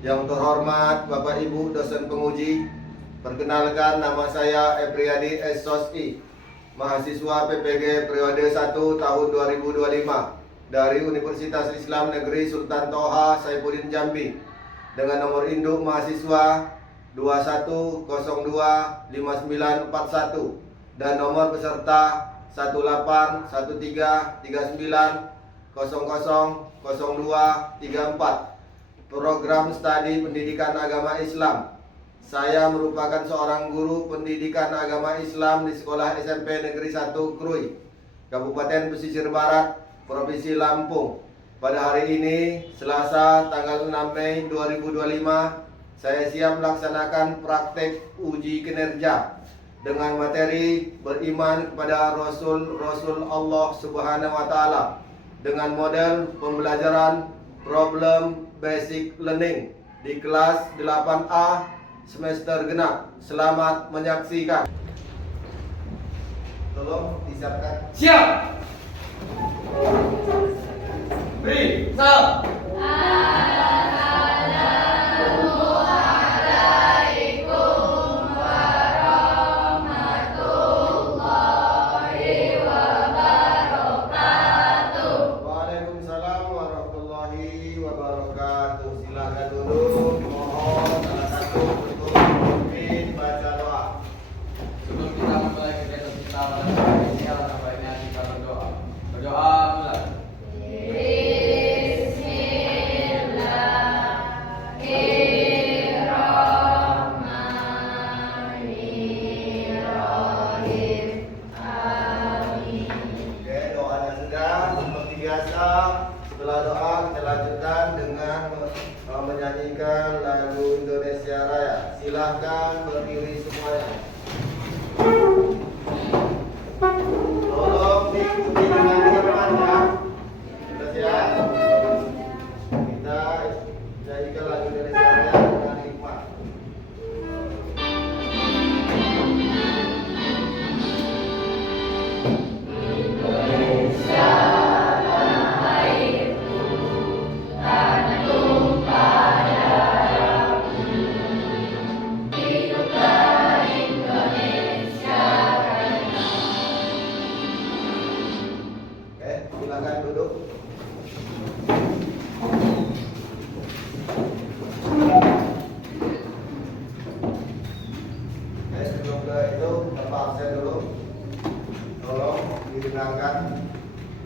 Yang terhormat Bapak Ibu dosen penguji, perkenalkan nama saya Epriadi S. Soski, mahasiswa PPG periode 1 tahun 2025 dari Universitas Islam Negeri Sultan Toha Saifuddin Jambi dengan nomor induk mahasiswa 21025941 dan nomor peserta 181339000234. Program studi pendidikan agama Islam. Saya merupakan seorang guru pendidikan agama Islam di Sekolah SMP Negeri 1 Krui, Kabupaten Pesisir Barat, Provinsi Lampung. Pada hari ini, Selasa tanggal 6 Mei 2025, saya siap melaksanakan praktek uji kinerja dengan materi beriman kepada Rasul Allah Subhanahu wa Ta'ala dengan model pembelajaran problem basic learning di kelas 8A semester genap. Selamat menyaksikan. Tolong disiapkan. Siap. Beri. Salam. Waalaikumsalam warahmatullahi wabarakatuh. Silakan duduk. Mohon salah satu bentuk memimpin baca doa. Sebelum kita memulai kegiatan kita pada hari ini, alangkah baiknya kita berdoa. Berdoa mulai. Oke, doanya sudah. Seperti biasa, setelah doa kita lanjutkan dengan menyanyikan lagu Indonesia Raya. Silahkan berdiri semuanya. Tolong diikuti dengan cermat ya. Sudah siap? Kita nyanyikan lagu Indonesia Raya dengan hikmat. Oke, silakan duduk. Oke, sebelum ke itu, Bapak absen dulu. Tolong didengarkan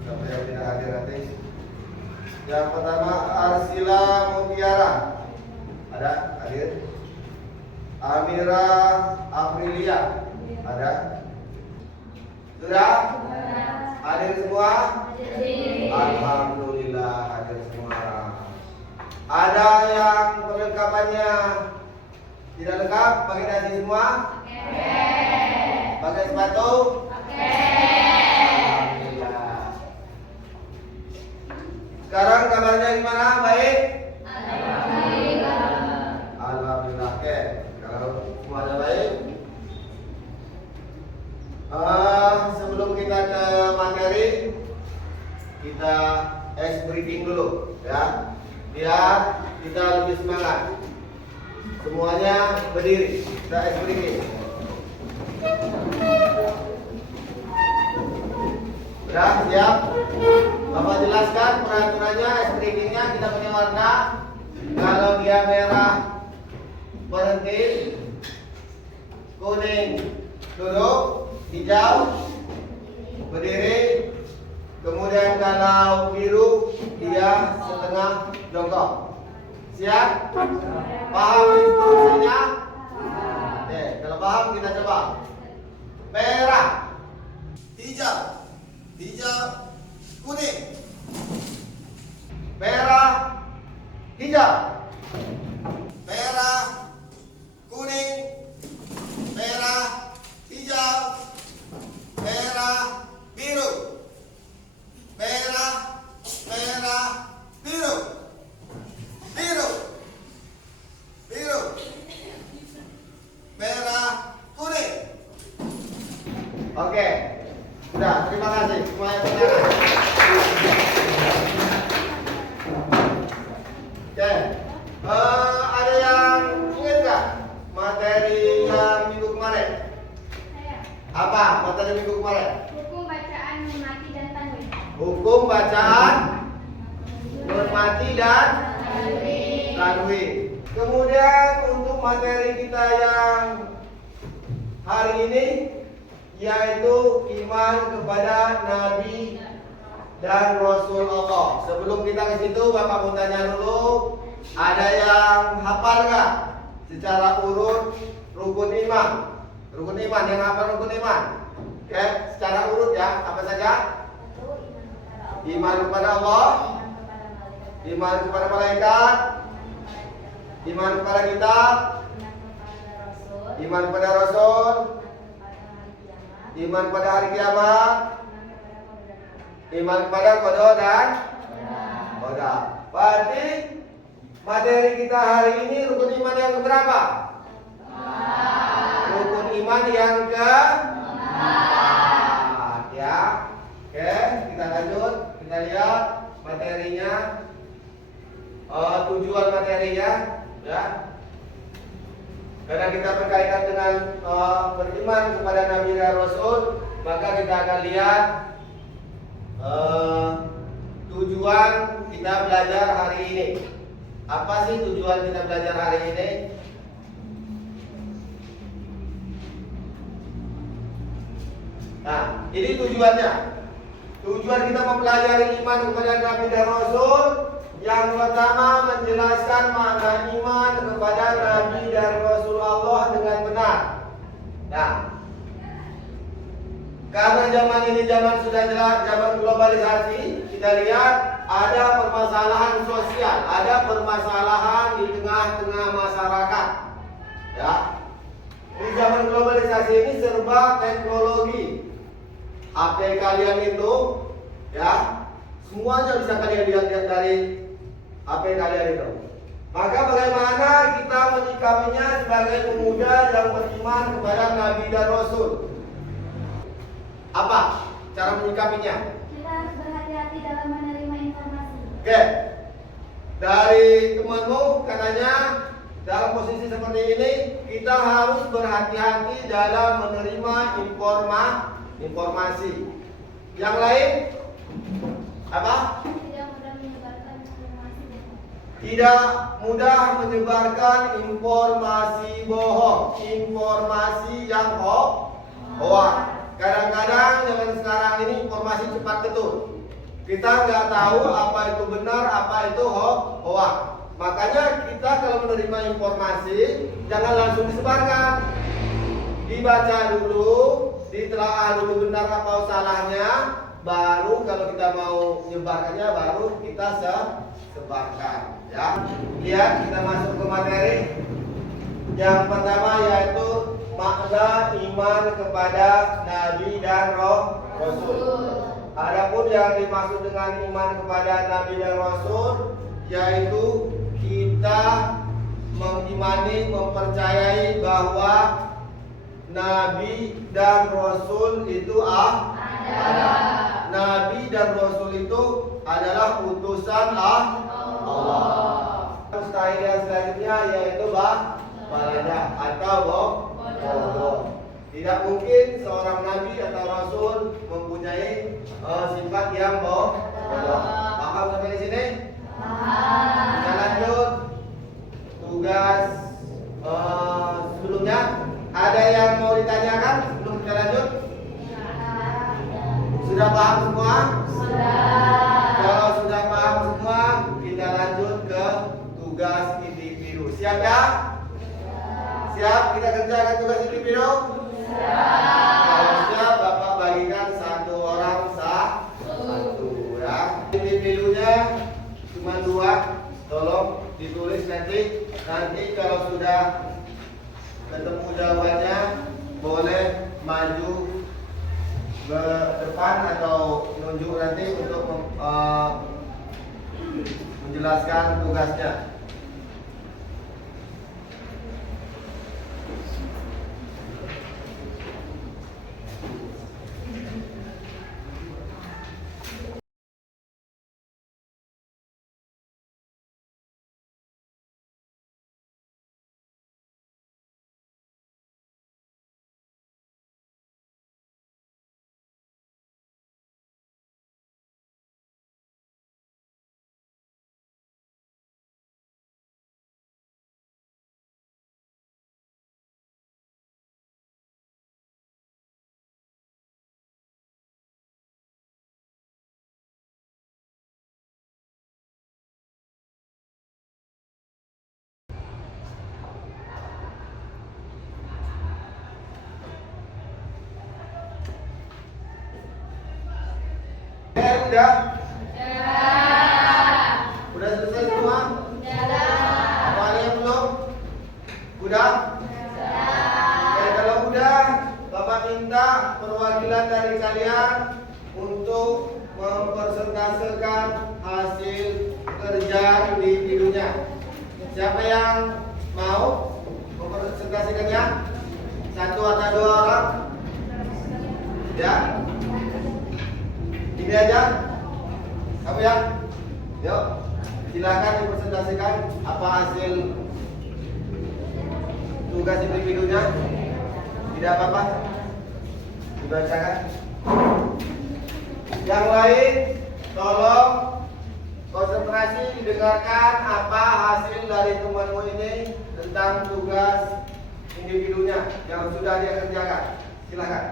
siapa yang tidak hadir nanti. Yang pertama, Arsila Mutiara. Ada? Hadir? Amira Aprilia. Ada? Sudah? Hadir semua? Alhamdulillah hadir semua. Ada yang perlengkapannya tidak lengkap? Pakai dasi semua? Pakai sepatu? Alhamdulillah. Sekarang kabarnya gimana? Baik? Alhamdulillah. Oke, kalau semuanya baik. Sebelum kita ke materi, kita ice breaking dulu ya, biar kita lebih semangat. Semuanya berdiri, kita ice breaking. Sudah siap? Bapak jelaskan peraturannya. Ice breakingnya kita punya warna. Kalau dia merah berhenti, kuning duduk, hijau berdiri, kemudian kalau biru dia setengah jongkok. Siap? Paham instruksinya? Oke, kalau paham kita coba. Merah, hijau, hijau, kuning. Merah, hijau, merah, kuning, merah, hijau, merah, biru, merah, merah, biru, biru, biru, merah, kuning. Oke, sudah. Terima kasih semuanya. Oke, Apa materi minggu kemarin? Hukum bacaan, nun mati dan tanwin. Hukum bacaan, nun mati dan Tanwin. tanwin. Kemudian untuk materi kita yang hari ini yaitu iman kepada Nabi dan Rasul Allah. Sebelum kita ke situ, Bapak mau tanya dulu, ada yang hafal nggak secara urut rukun iman? Rukun iman, yang hafal rukun iman? Oke, secara urut ya, apa saja? Iman kepada Allah, iman kepada malaikat, iman kepada kitab, iman kepada Rasul, iman kepada hari kiamat, iman kepada qada dan qadar. Berarti materi kita hari ini rukun iman yang keberapa? Rukun iman yang keempat ya. Oke, kita lanjut, kita lihat materinya, tujuan materinya ya. Karena kita berkaitan dengan beriman kepada Nabi dan Rasul, maka kita akan lihat tujuan kita belajar hari ini. Apa sih tujuan kita belajar hari ini? Nah, ini tujuannya. Tujuan kita mempelajari iman kepada Nabi dan Rasul, yang pertama menjelaskan makna iman kepada Nabi dan Rasul Allah dengan benar. Nah, karena zaman ini sudah jelas zaman globalisasi, kita lihat ada permasalahan sosial, ada permasalahan di tengah-tengah masyarakat. Ya, di zaman globalisasi ini serba teknologi. HP kalian itu, ya, semuanya bisa kalian lihat dari HP kalian itu. Maka bagaimana kita menyikapinya sebagai pemuda yang beriman kepada Nabi dan Rasul? Apa cara menyikapinya? Kita harus berhati-hati dalam menerima informasi. Oke, dari temanmu katanya dalam posisi seperti ini kita harus berhati-hati dalam menerima informasi. Yang lain apa? Tidak mudah menyebarkan informasi. Tidak mudah menyebarkan informasi bohong, informasi yang hoax. Kadang-kadang zaman sekarang ini informasi cepat betul. Kita nggak tahu apa itu benar, apa itu hoax. Makanya kita kalau menerima informasi jangan langsung disebarkan. Dibaca dulu, ditelaah dulu benar apa salahnya, baru kalau kita mau menyebarkannya baru kita sebarkan. Ya, lihat kita masuk ke materi. Yang pertama yaitu makna iman kepada Nabi dan Rasul. Adapun yang dimaksud dengan iman kepada Nabi dan Rasul yaitu kita mengimani, mempercayai bahwa Nabi dan Rasul itu Nabi dan Rasul itu adalah utusan Allah. Mustahil yang selanjutnya yaitu balada atau bodoh. Tidak mungkin seorang Nabi atau Rasul mempunyai sifat yang bodoh. Paham sampai di sini? Kita lanjut. Tugas sebelumnya ada yang mau ditanyakan sebelum kita lanjut? Sudah paham semua? Kalau sudah paham semua, kita lanjut ke tugas individu. Siap ya? Siap kita kerjakan tugas individu? Kalau siap, Bapak bagikan satu orang satu ya. Individunya cuma 2. Tolong ditulis nanti kalau sudah ketemu jawabannya boleh maju ke depan atau menunjuk nanti untuk menjelaskan tugasnya. udah? Udah selesai semua? Apa ada yang belum? Udah? Oke, kalau udah, Bapak minta perwakilan dari kalian untuk mempresentasekan hasil kerja individunya. Siapa yang mau mempresentasikannya? Satu atau dua orang? Ya? Ini aja? Kamu ya? Yuk, silakan dipresentasikan apa hasil tugas individunya. Tidak apa-apa, dibacakan. Yang lain, tolong konsentrasi didengarkan apa hasil dari temanmu ini tentang tugas individunya yang sudah dia kerjakan. Silakan.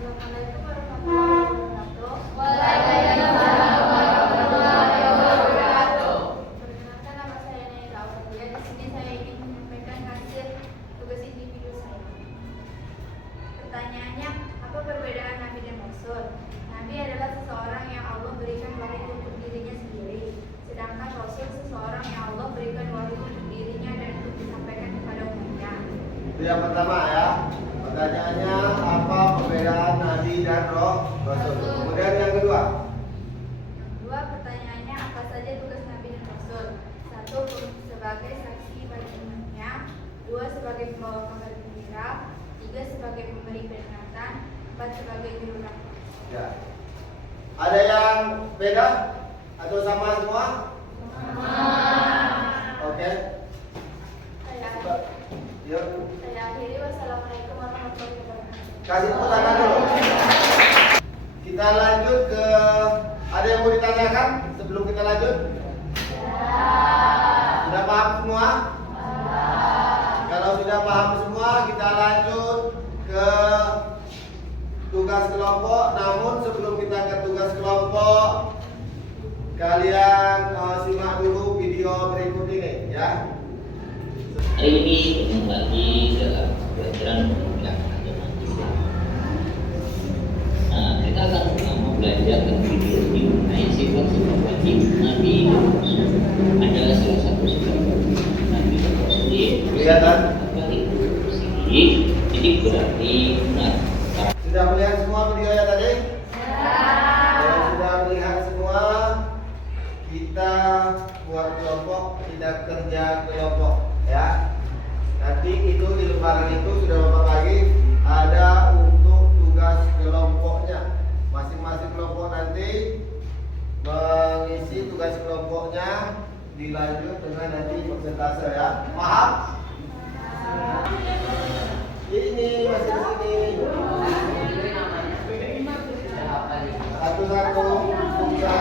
Assalamualaikum warahmatullahi wabarakatuh. Perkenalkan, nama saya Naila Aulia. Di sini saya ingin menyampaikan hasil tugas individu saya. Pertanyaannya, apa perbedaan Nabi dan Rasul? Nabi adalah seseorang yang Allah berikan wahyu untuk dirinya sendiri, sedangkan Rasul seseorang yang Allah berikan wahyu untuk dirinya dan untuk disampaikan kepada umatnya. Itu yang pertama ya. Pertanyaannya apa perbedaan Nabi dan Rasul? Kemudian yang kedua. Dua, pertanyaannya apa saja tugas Nabi dan Rasul? Satu, sebagai saksi bagi umatnya. Dua, sebagai pembawa kabar gembira. Tiga, sebagai pemberi peringatan. Empat, sebagai juru dakwah. Ya. Ada yang beda atau sama semua? Oke. Yuk. Saya akhiri. Wassalamualaikum warahmatullahi wabarakatuh. Kasih tepuk tangan dulu. Kita lanjut ke, ada yang mau ditanyakan sebelum kita lanjut? Sudah paham semua? Kalau sudah paham semua, kita lanjut ke tugas kelompok. Namun sebelum kita ke tugas kelompok, kalian simak dulu video berikut ini ya. Hari ini kembali dalam pelajaran pembukaan agama Islam. Nah, kita akan pertama belajar tentang video mengenai sifat-sifat wajib Nabi dan Rasul. Ada salah satu sifat Nabi dan Rasul Kelihatan? jadi berarti benar. Sudah melihat semua videonya tadi? Kalau sudah melihat semua, kita buat kelompok, kita kerja kelompok ya. Nanti itu di lembaran itu sudah Bapak bagi ada untuk tugas kelompoknya. Masing-masing kelompok nanti mengisi tugas kelompoknya, dilanjut dengan nanti persentase ya. Paham? Ini masih di sini. Satu-satu buka.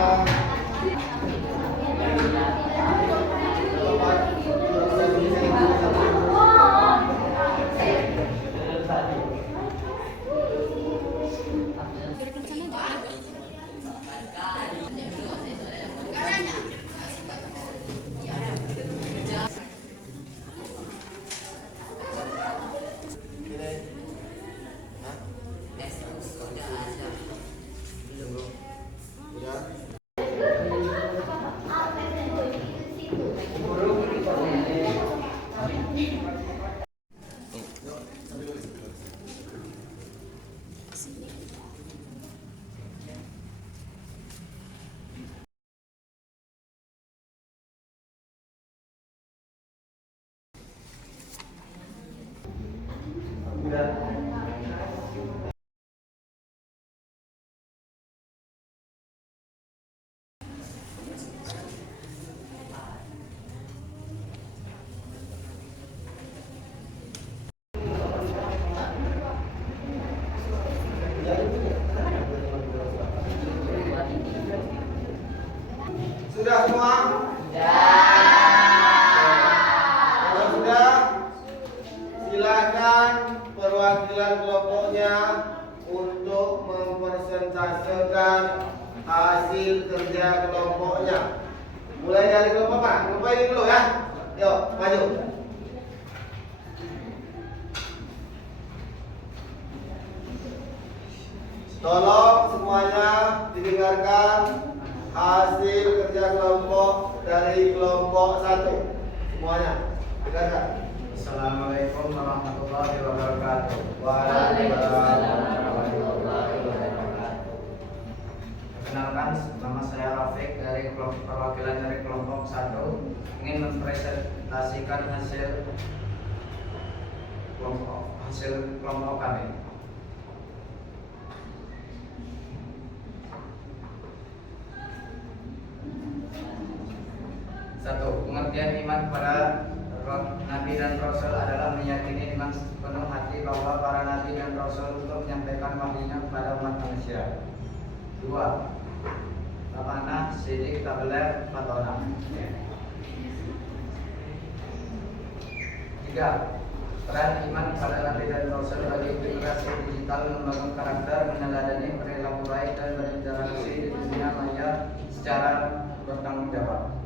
Sudah semua? Kalau sudah, silakan perwakilan kelompoknya untuk mempresentasekan hasil kerja kelompoknya. Mulai dari kelompok apa? Kelompok ini dulu ya. Yuk, maju. Tolong semuanya didengarkan hasil kerja kelompok dari kelompok 1. Semuanya dengarkan. Assalamualaikum warahmatullahi wabarakatuh. Waalaikumsalam warahmatullahi wabarakatuh. Perkenalkan, nama saya Rafiq dari perwakilan dari kelompok 1 ingin mempresentasikan hasil kelompok kami. Satu, pengertian iman kepada Nabi dan Rasul adalah meyakini dengan sepenuh hati bahwa para Nabi dan Rasul untuk menyampaikan wahyunya kepada umat manusia. 2. Amanah, sidik, tabligh, fatona. 3. Peran iman kepada Nabi dan Rasul bagi generasi digital membangun karakter, meneladani perilaku baik dan berinteraksi di dunia maya secara bertanggung jawab.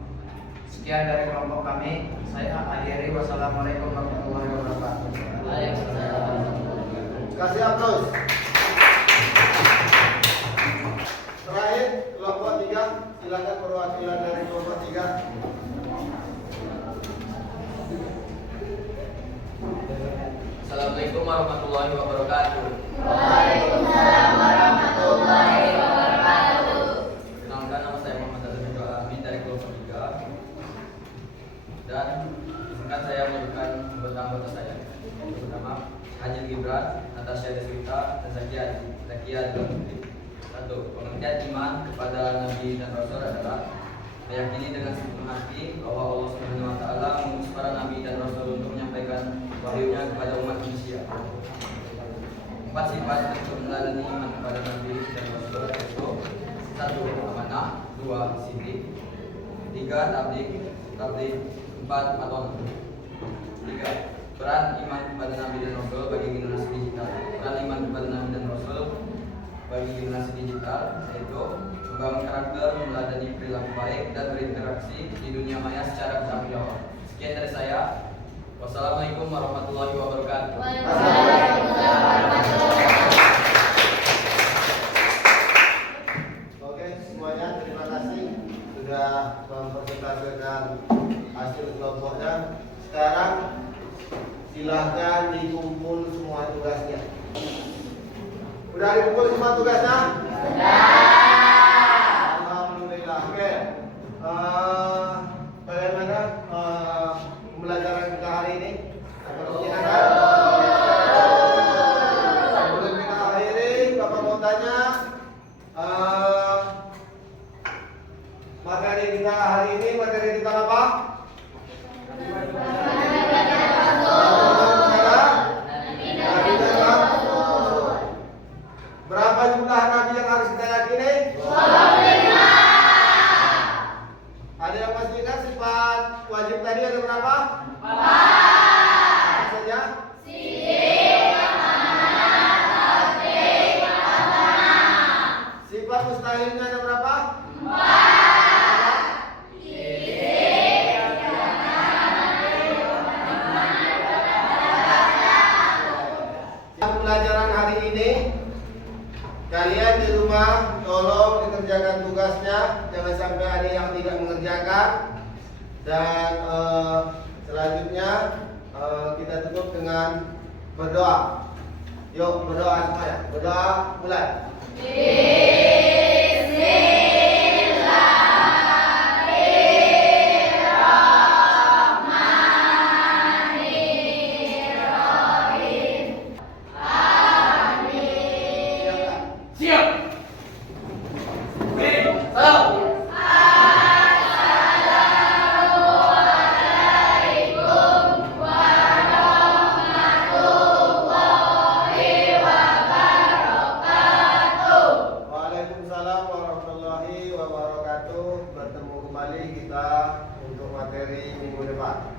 Sekian dari kelompok kami. Saya akhiri. Wassalamualaikum warahmatullahi wabarakatuh. Kasih aplaus. Terakhir kelompok 3, silakan perwakilan dari kelompok 3. Assalamualaikum warahmatullahi wabarakatuh. Waalaikumsalam warahmatullahi wabarakatuh. Kenalkan, nama saya Muhammad Azhar Amin dari kelompok 3. Dan izinkan saya menyebutkan anggota saya. Pertama, Haji Gibran, Natasha Deswita, dan Zakia adalah putri. 1. Pengertian iman kepada Nabi dan Rasul adalah meyakini dengan sepenuh hati bahwa Allah Subhanahu wa taala mengutus para nabi dan rasul untuk menyampaikan wahyunya kepada umat manusia. 4. Sifat untuk meneladani iman kepada nabi dan rasul yaitu 1. Amanah, 2. sidik, 3. tabligh, 4. fatona. 3. Peran iman kepada nabi dan rasul bagi generasi digital. Peran iman kepada nabi dan rasul bagi generasi digital yaitu membangun karakter, meneladani perilaku baik, dan berinteraksi di dunia maya secara bertanggung jawab. Sekian dari saya. Wassalamualaikum warahmatullahi wabarakatuh. Waalaikumsalam warahmatullahi wabarakatuh. Oke, semuanya terima kasih sudah mempresentasikan hasil kelompoknya. Sekarang silahkan dikumpul semua tugasnya. Udah dikumpul semua tugasnya? Alhamdulillah. Oke. Bagaimana pembelajaran kita hari ini? Menyenangkan? Sebelum kita akhiri, Bapak mau tanya, materi kita hari ini materi tentang apa? Berapa jumlah nabi yang harus kita yakini? 25. Ada yang masih ingat sifat wajib tadi ada berapa? 4. Apa saja? Sifat mustahilnya ada berapa? 4. Pelajaran hari ini, kalian di rumah tolong dikerjakan tugasnya, jangan sampai ada yang tidak mengerjakan. Dan selanjutnya kita tutup dengan berdoa. Yuk berdoa semuanya. Berdoa mulai. Siap. Salam. Waalaikumsalam warahmatullahi wabarakatuh. Bertemu kembali kita untuk materi minggu depan.